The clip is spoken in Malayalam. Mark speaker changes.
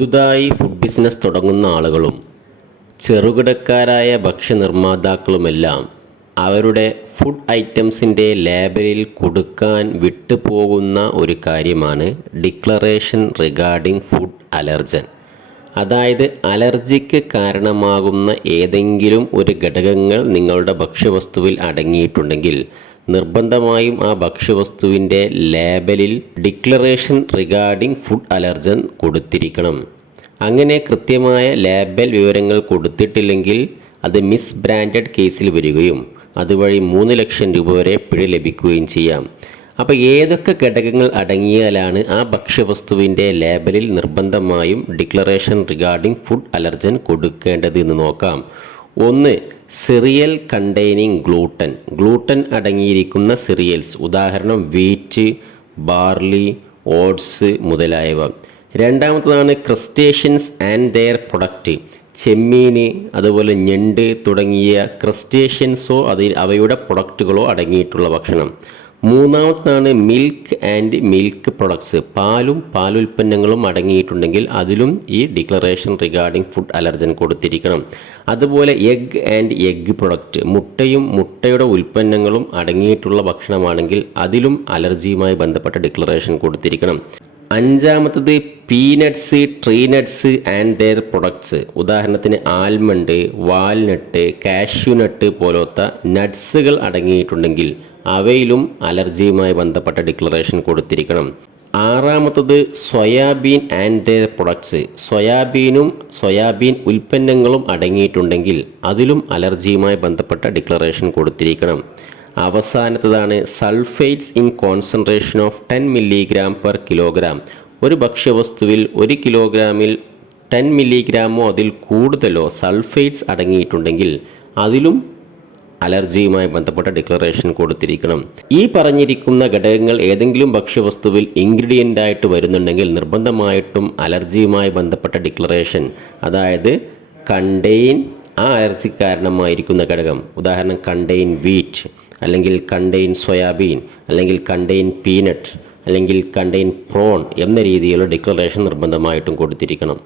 Speaker 1: പുതുതായി ഫുഡ് ബിസിനസ് തുടങ്ങുന്ന ആളുകളും ചെറുകിടക്കാരായ ഭക്ഷ്യനിർമ്മാതാക്കളുമെല്ലാം അവരുടെ ഫുഡ് ഐറ്റംസിന്റെ ലേബലിൽ കൊടുക്കാൻ വിട്ടുപോകുന്ന ഒരു കാര്യമാണ് ഡിക്ലറേഷൻ റിഗാർഡിംഗ് ഫുഡ് അലർജൻ. അതായത് അലർജിക്ക് കാരണമാകുന്ന ഏതെങ്കിലും ഒരു ഘടകങ്ങൾ നിങ്ങളുടെ ഭക്ഷ്യവസ്തുവിൽ അടങ്ങിയിട്ടുണ്ടെങ്കിൽ നിർബന്ധമായും ആ ഭക്ഷ്യവസ്തുവിന്റെ ലേബലിൽ ഡിക്ലറേഷൻ റിഗാർഡിംഗ് ഫുഡ് അലർജൻ കൊടുത്തിരിക്കണം. അങ്ങനെ കൃത്യമായ ലേബൽ വിവരങ്ങൾ കൊടുത്തിട്ടില്ലെങ്കിൽ അത് മിസ് ബ്രാൻഡഡ് കേസിൽ വരികയും അതുവഴി മൂന്ന് ലക്ഷം രൂപ വരെ പിഴ ലഭിക്കുകയും ചെയ്യാം. അപ്പോൾ ഏതൊക്കെ ഘടകങ്ങൾ അടങ്ങിയാലാണ് ആ ഭക്ഷ്യവസ്തുവിന്റെ ലേബലിൽ നിർബന്ധമായും ഡിക്ലറേഷൻ റിഗാർഡിംഗ് ഫുഡ് അലർജൻ കൊടുക്കേണ്ടത് എന്ന് നോക്കാം. ഒന്ന് സിറിയൽ കണ്ടെയ്നിങ് ഗ്ലൂട്ടൻ. ഗ്ലൂട്ടൻ അടങ്ങിയിരിക്കുന്ന സിറിയൽസ് ഉദാഹരണം വീറ്റ് ബാർലി ഓട്സ് മുതലായവ. രണ്ടാമത്തതാണ് ക്രിസ്റ്റേഷ്യൻസ് ആൻഡ് ദെയർ പ്രൊഡക്റ്റ്. ചെമ്മീൻ അതുപോലെ ഞണ്ട് തുടങ്ങിയ ക്രിസ്റ്റേഷ്യൻസോ അതിൽ അവയുടെ പ്രൊഡക്റ്റുകളോ അടങ്ങിയിട്ടുള്ള ഭക്ഷണം. മൂന്നാമത്താണ് മിൽക്ക് ആൻഡ് മിൽക്ക് പ്രൊഡക്ട്സ് പാലും പാലുൽപ്പന്നങ്ങളും അടങ്ങിയിട്ടുണ്ടെങ്കിൽ അതിലും ഈ ഡിക്ലറേഷൻ റിഗാർഡിംഗ് ഫുഡ് അലർജൻ കൊടുത്തിരിക്കണം. അതുപോലെ എഗ് ആൻഡ് എഗ് പ്രൊഡക്റ്റ് മുട്ടയും മുട്ടയുടെ ഉൽപ്പന്നങ്ങളും അടങ്ങിയിട്ടുള്ള ഭക്ഷണമാണെങ്കിൽ അതിലും അലർജിയുമായി ബന്ധപ്പെട്ട ഡിക്ലറേഷൻ കൊടുത്തിരിക്കണം. അഞ്ചാമത്തത് peanuts tree nuts and their products. ഉദാഹരണത്തിന് ആൽമണ്ട് വാൽനട്ട് കാഷ്യൂനട്ട് പോലത്തെ നട്ട്സുകൾ അടങ്ങിയിട്ടുണ്ടെങ്കിൽ അവയിലും അലർജിയുമായി ബന്ധപ്പെട്ട ഡിക്ലറേഷൻ കൊടുത്തിരിക്കണം. ആറാമത്തത് സോയാബീൻ ആൻഡ് ദെയർ പ്രൊഡക്ട്സ്. സോയാബീനും സോയാബീൻ ഉൽപ്പന്നങ്ങളും അടങ്ങിയിട്ടുണ്ടെങ്കിൽ അതിലും അലർജിയുമായി ബന്ധപ്പെട്ട ഡിക്ലറേഷൻ കൊടുത്തിരിക്കണം. അവസാനത്തതാണ് sulphates in concentration of ten milligram per kilogram. ഒരു ഭക്ഷ്യവസ്തുവിൽ ഒരു കിലോഗ്രാമിൽ ടെൻ മില്ലിഗ്രാമോ അതിൽ കൂടുതലോ സൾഫേറ്റ്സ് അടങ്ങിയിട്ടുണ്ടെങ്കിൽ അതിലും അലർജിയുമായി ബന്ധപ്പെട്ട ഡിക്ലറേഷൻ കൊടുത്തിരിക്കണം. ഈ പറഞ്ഞിരിക്കുന്ന ഘടകങ്ങൾ ഏതെങ്കിലും ഭക്ഷ്യവസ്തുവിൽ ഇൻഗ്രീഡിയന്റ് ആയിട്ട് വരുന്നുണ്ടെങ്കിൽ നിർബന്ധമായിട്ടും അലർജിയുമായി ബന്ധപ്പെട്ട ഡിക്ലറേഷൻ അതായത് കണ്ടെയ്ൻ ആ അലർജി കാരണമായിരിക്കുന്ന ഘടകം. ഉദാഹരണം കണ്ടെയ്ൻ വീറ്റ്. അല്ലെങ്കിൽ കണ്ടെയ്ൻ സോയാബീൻ അല്ലെങ്കിൽ കണ്ടെയ്ൻ പീനട്ട് അല്ലെങ്കിൽ കണ്ടെയ്ൻ പ്രോൺ എന്ന രീതിയിലുള്ള ഡിക്ലറേഷൻ നിർബന്ധമായിട്ടും കൊടുത്തിരിക്കണം.